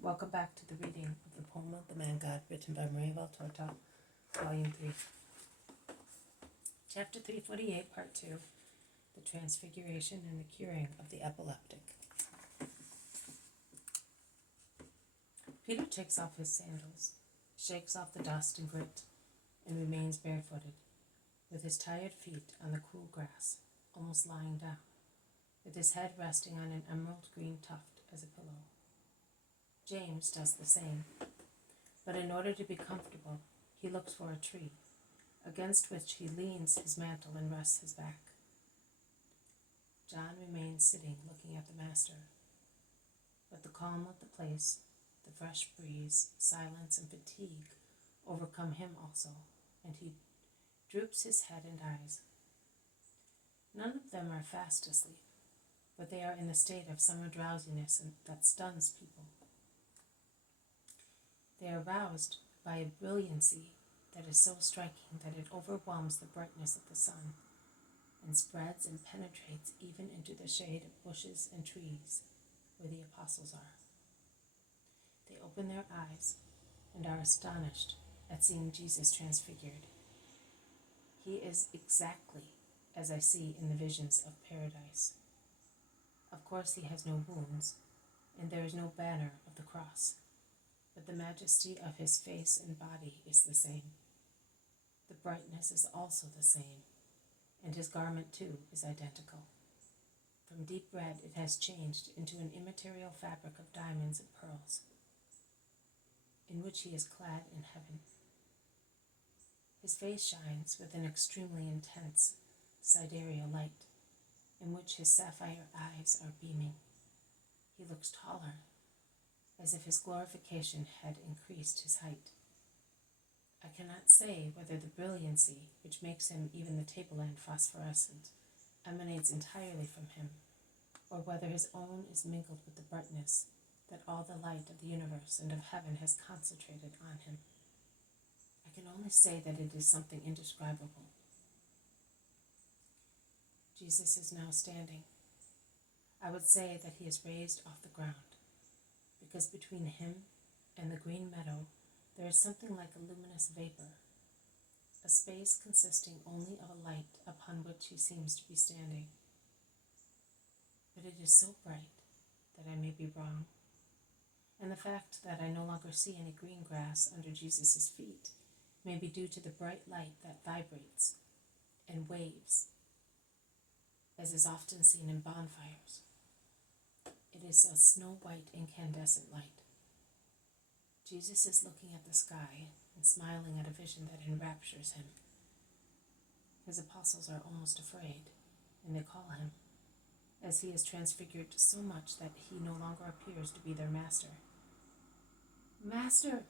Welcome back to the reading of the poem of the Man God, written by Maria Valtorta, Volume 3. Chapter 348, Part 2, The Transfiguration and the Curing of the Epileptic. Peter takes off his sandals, shakes off the dust and grit, and remains barefooted, with his tired feet on the cool grass, almost lying down, with his head resting on an emerald green tuft as a pillow. James does the same, but in order to be comfortable, he looks for a tree, against which he leans his mantle and rests his back. John remains sitting looking at the master, but the calm of the place, the fresh breeze, silence, and fatigue overcome him also, and he droops his head and eyes. None of them are fast asleep, but they are in a state of summer drowsiness that stuns people. They are roused by a brilliancy that is so striking that it overwhelms the brightness of the sun and spreads and penetrates even into the shade of bushes and trees where the apostles are. They open their eyes and are astonished at seeing Jesus transfigured. He is exactly as I see in the visions of paradise. Of course he has no wounds, and there is no banner of the cross, but the majesty of his face and body is the same. The brightness is also the same, and his garment too is identical. From deep red it has changed into an immaterial fabric of diamonds and pearls, in which he is clad in heaven. His face shines with an extremely intense sidereal light, in which his sapphire eyes are beaming. He looks taller, as if his glorification had increased his height. I cannot say whether the brilliancy, which makes him even the tableland phosphorescent, emanates entirely from him, or whether his own is mingled with the brightness that all the light of the universe and of heaven has concentrated on him. I can only say that it is something indescribable. Jesus is now standing. I would say that he is raised off the ground, because between him and the green meadow there is something like a luminous vapor, a space consisting only of a light upon which he seems to be standing. But it is so bright that I may be wrong, and the fact that I no longer see any green grass under Jesus' feet may be due to the bright light that vibrates and waves, as is often seen in bonfires. It is a snow-white incandescent light. Jesus is looking at the sky and smiling at a vision that enraptures him. His apostles are almost afraid, and they call him, as he is transfigured so much that he no longer appears to be their master. Master!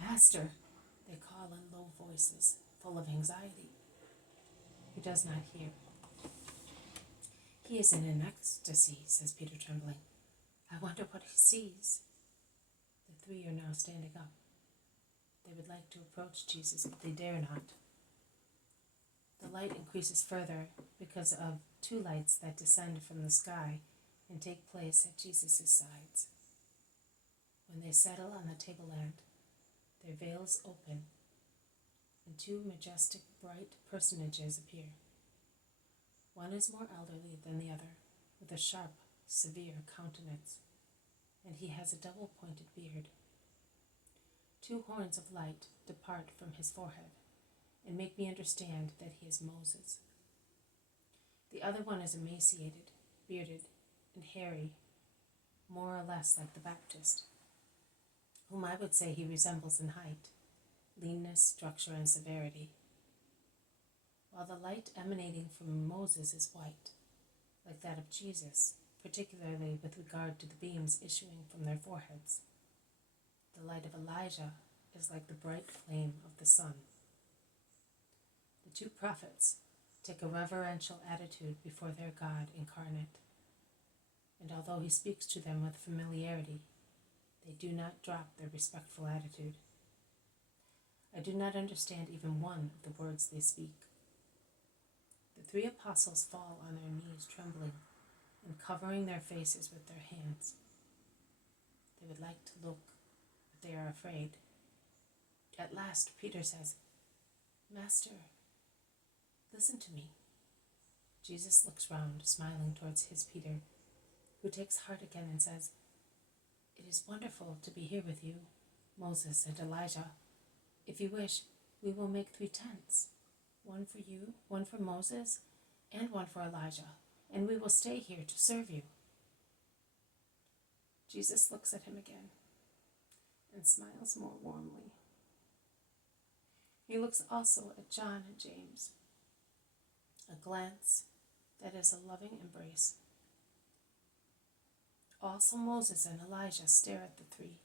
Master! They call in low voices, full of anxiety. He does not hear. He is in an ecstasy, says Peter, trembling. I wonder what he sees. The three are now standing up. They would like to approach Jesus, but they dare not. The light increases further because of two lights that descend from the sky and take place at Jesus' sides. When they settle on the tableland, their veils open, and two majestic, bright personages appear. One is more elderly than the other, with a sharp, severe countenance, and he has a double-pointed beard. Two horns of light depart from his forehead, and make me understand that he is Moses. The other one is emaciated, bearded, and hairy, more or less like the Baptist, whom I would say he resembles in height, leanness, structure, and severity, while the light emanating from Moses is white, like that of Jesus, particularly with regard to the beams issuing from their foreheads. The light of Elijah is like the bright flame of the sun. The two prophets take a reverential attitude before their God incarnate, and although he speaks to them with familiarity, they do not drop their respectful attitude. I do not understand even one of the words they speak. The three apostles fall on their knees trembling and covering their faces with their hands. They They would like to look, but they are afraid. At last, Peter says, "Master, listen to me." Jesus looks round, smiling towards his Peter, who takes heart again and says, "It is wonderful to be here with you, Moses and Elijah. If you wish, we will make 3 tents, one for you, one for Moses, and one for Elijah, and we will stay here to serve you." Jesus looks at him again and smiles more warmly. He looks also at John and James, a glance that is a loving embrace. Also Moses and Elijah stare at the 3.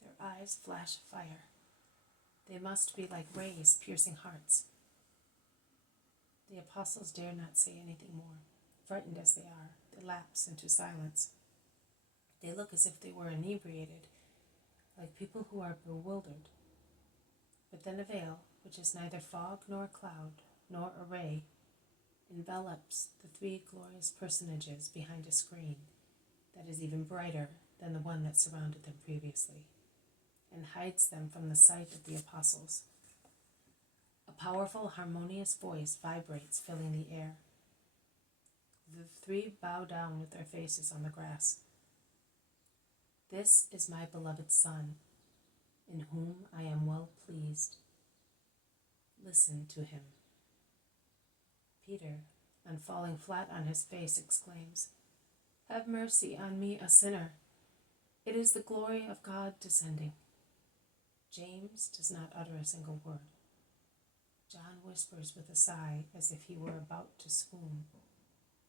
Their eyes flash fire. They must be like rays piercing hearts. The apostles dare not say anything more. Frightened as they are, they lapse into silence. They look as if they were inebriated, like people who are bewildered. But then a veil, which is neither fog nor cloud nor a ray, envelops the 3 glorious personages behind a screen that is even brighter than the one that surrounded them previously, and hides them from the sight of the apostles. A powerful, harmonious voice vibrates, filling the air. The 3 bow down with their faces on the grass. "This is my beloved Son, in whom I am well pleased. Listen to him." Peter, on falling flat on his face, exclaims, "Have mercy on me, a sinner." It is the glory of God descending. James does not utter a single word. John whispers with a sigh, as if he were about to swoon,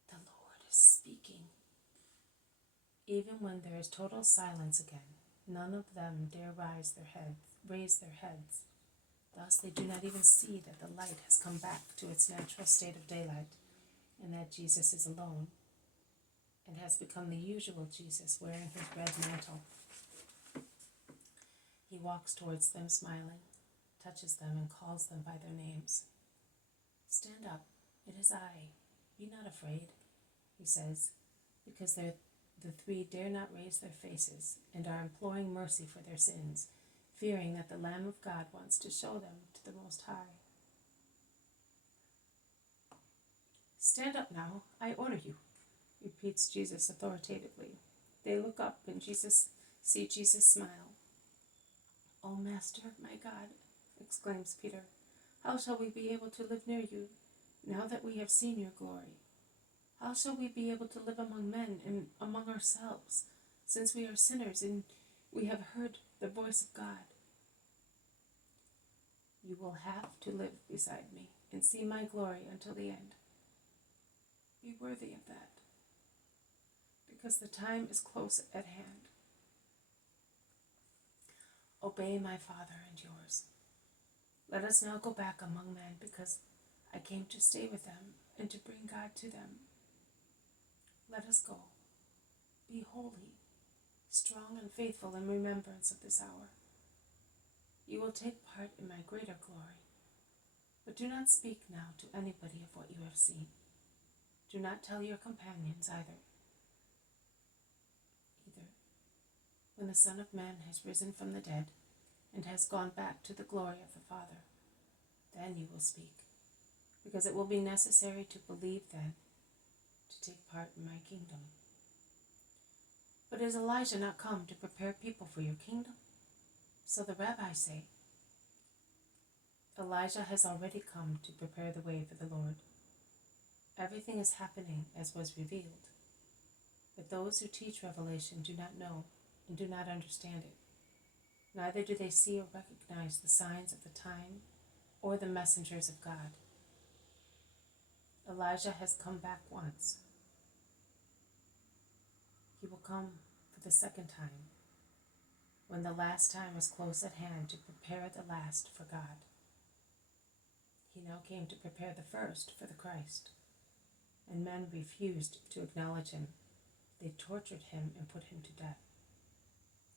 "The Lord is speaking." Even when there is total silence again, none of them dare raise their heads. Thus they do not even see that the light has come back to its natural state of daylight, and that Jesus is alone, and has become the usual Jesus wearing his red mantle. He walks towards them smiling, touches them and calls them by their names. "Stand up, it is I. Be not afraid," he says, because the 3 dare not raise their faces and are imploring mercy for their sins, fearing that the Lamb of God wants to show them to the Most High. "Stand up now, I order you," repeats Jesus authoritatively. They look up and see Jesus smile. "O Master, my God," exclaims Peter, "how shall we be able to live near you now that we have seen your glory? How shall we be able to live among men and among ourselves, since we are sinners and we have heard the voice of God?" "You will have to live beside me and see my glory until the end. Be worthy of that, because the time is close at hand. Obey my Father and yours. Let us now go back among men, because I came to stay with them and to bring God to them. Let us go. Be holy, strong and faithful in remembrance of this hour. You will take part in my greater glory. But do not speak now to anybody of what you have seen. Do not tell your companions either. When the Son of Man has risen from the dead and has gone back to the glory of the Father, then you will speak, because it will be necessary to believe then, to take part in my kingdom. But is Elijah not come to prepare people for your kingdom? So the rabbis say. Elijah has already come to prepare the way for the Lord. Everything is happening as was revealed, but those who teach revelation do not know and do not understand it. Neither do they see or recognize the signs of the time or the messengers of God. Elijah has come back once. He will come for the second time, when the last time is close at hand, to prepare the last for God. He now came to prepare the first for the Christ, and men refused to acknowledge him. They tortured him and put him to death.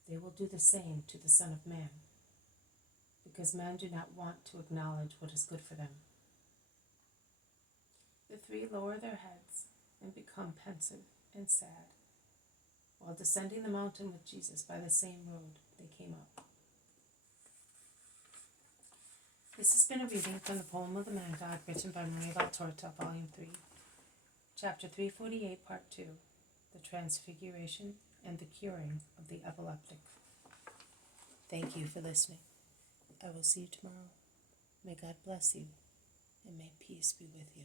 They will do the same to the Son of Man, because men do not want to acknowledge what is good for them. The three lower their heads and become pensive and sad. While descending the mountain with Jesus by the same road they came up. This has been a reading from the Poem of the Man God, written by Maria Valtorta, Volume 3, Chapter 348, Part 2, The Transfiguration and the Curing of the Epileptic. Thank you for listening. I will see you tomorrow. May God bless you, and may peace be with you.